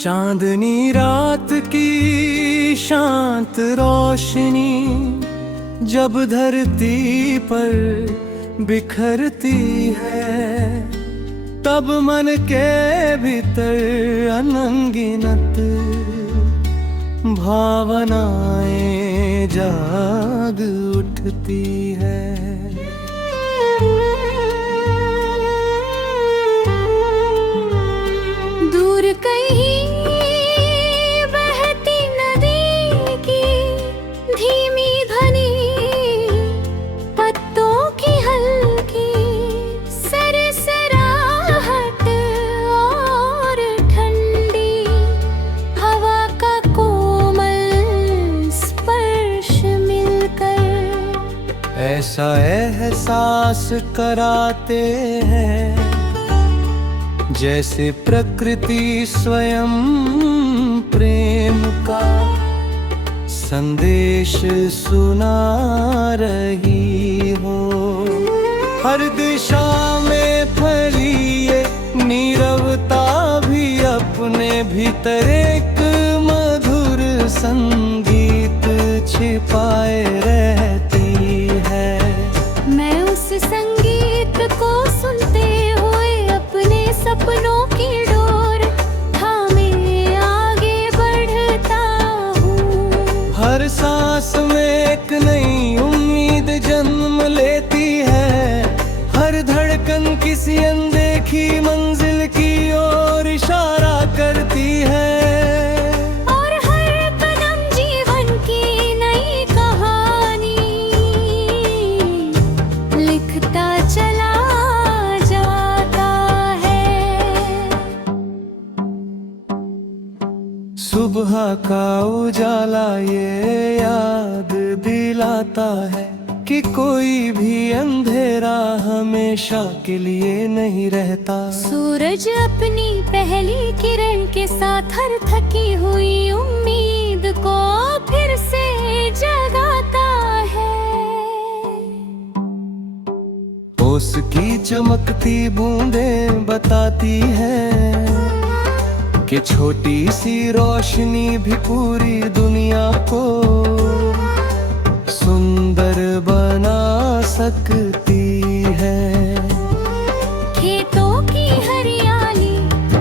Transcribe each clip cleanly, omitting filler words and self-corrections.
चांदनी रात की शांत रोशनी जब धरती पर बिखरती है, तब मन के भीतर अनगिनत भावनाएं जाग उठती है। दूर कहीं बहती नदी की धीमी ध्वनि, पत्तों की हल्की सरसराहट और ठंडी हवा का कोमल स्पर्श मिलकर ऐसा एहसास कराते हैं जैसे प्रकृति स्वयं प्रेम का संदेश सुना रही हो। हर दिशा में फैली ये नीरवता भी अपने भीतर एक मधुर संगीत छिपाए रहती है। मैं उस संगीत को सुनते हुए अपने सपनों की डोर थामे आगे बढ़ता हूँ। हर सांस में एक नई उम्मीद जन्म लेती है, हर धड़कन किसी अनदेखी मंजिल की ओर इशारा करती है। और हर कदम जीवन की नई कहानी लिखता चला सुबह का उजाला ये याद दिलाता है कि कोई भी अंधेरा हमेशा के लिए नहीं रहता। सूरज अपनी पहली किरण के साथ हर थकी हुई उम्मीद को फिर से जगाता है। ओस की चमकती बूंदें बताती हैं कि छोटी सी रोशनी भी पूरी दुनिया को सुंदर बना सकती है। खेतों की हरियाली,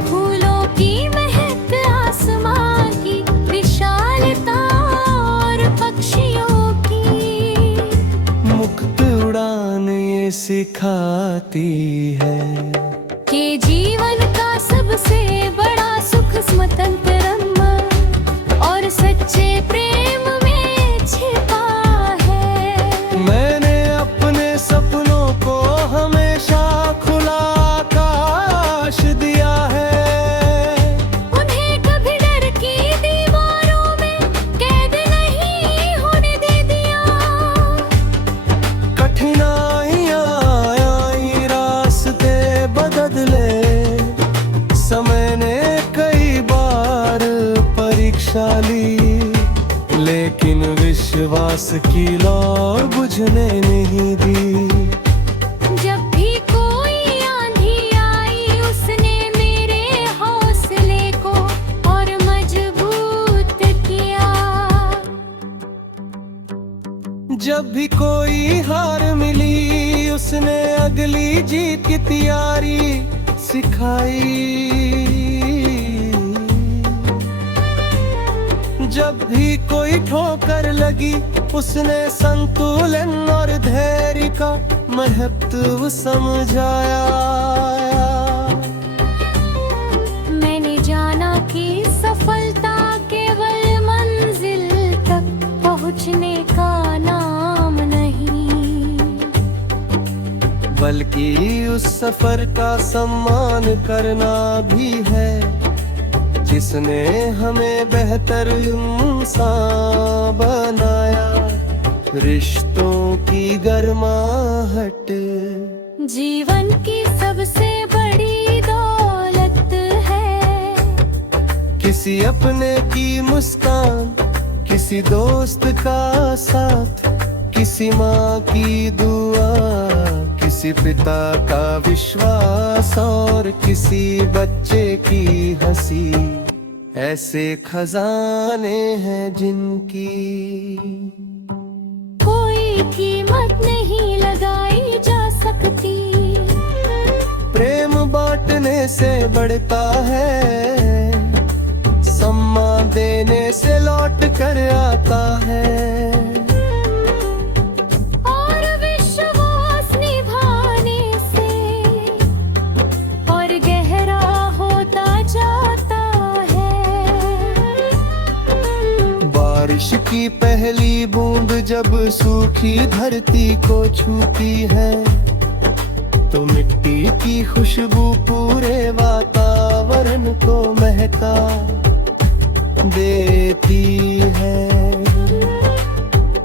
फूलों की महक, आसमां की विशालता और पक्षियों की मुक्त उड़ान ये सिखाती है कि जीवन का सबसे बड़ा सुख स्वतंत्रम और सच्चे प्रेम में छिपा है। मैंने अपने सपनों को हमेशा खुला आकाश दिया है। उन्हें कभी डर की दीवारों में कैद नहीं होने दे दिया। कठिनाइयां आई, रास्ते बदले, समय ने कई बार परीक्षा ली, लेकिन विश्वास की लौ बुझने नहीं दी। जब भी कोई आंधी आई, उसने मेरे हौसले को और मजबूत किया। जब भी कोई हार मिली, उसने अगली जीत की तैयारी सिखाई। जब भी कोई ठोकर लगी, उसने संतुलन और धैर्य का महत्व समझाया। मैंने जाना कि सफलता केवल मंजिल तक पहुंचने का नाम नहीं, बल्कि उस सफर का सम्मान करना भी है जिसने हमें बेहतर इंसान बनाया। रिश्तों की गर्माहट जीवन की सबसे बड़ी दौलत है। किसी अपने की मुस्कान, किसी दोस्त का साथ, किसी माँ की दुआ, किसी पिता का विश्वास और किसी बच्चे की हंसी। ऐसे खजाने हैं जिनकी कोई कीमत नहीं लगाई जा सकती। प्रेम बांटने से बढ़ता है, सम्मान देने से लौट कर आता है। और विश्वास निभाने से और गहरा होता जाता है। बारिश की पहली बूंद जब सूखी धरती को छूती है, तो मिट्टी की खुशबू पूरे वातावरण को महका देती है।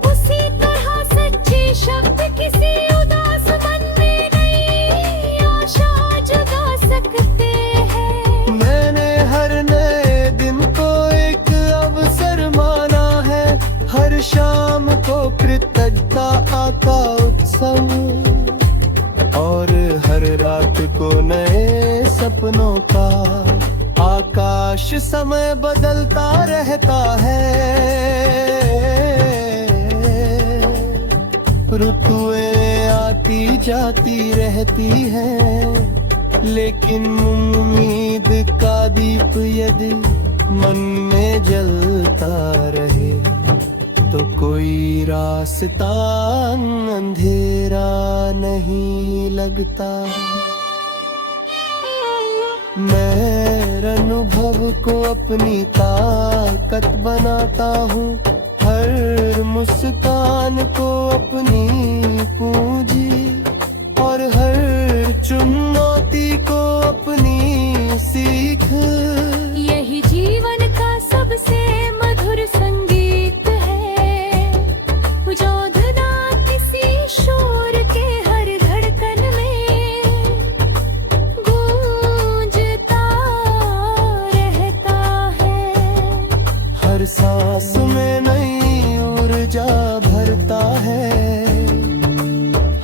उसी तरह सच्चे शब्द किसी उदास मन में नई आशा जगा सकते हैं। मैंने हर नए दिन को एक अवसर माना है, हर शाम को कृतज्ञता का उत्सव, और हर रात को नए सपनों का आकाश। समय बदलता रहता है, ऋतुएं आती जाती रहती हैं, लेकिन उम्मीद का दीप यदि मन में जलता रहे, तो कोई रास्ता अंधेरा नहीं लगता। मैं अनुभव को अपनी ताकत बनाता हूँ, हर मुस्कान को अपनी पूंजी, और हर चुनौती को अपनी सीख। यही जीवन का सबसे मधुर संगीत है, जो धुना किसी शोर के हर धड़कन में गूंजता रहता है। हर सांस में नई ऊर्जा भरता है,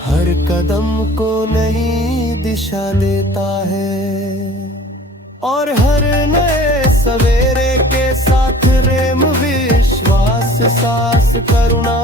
हर कदम को नई दिशा देता है, और हर नए सवेरे के साथ प्रेम विश्वास सास करुणा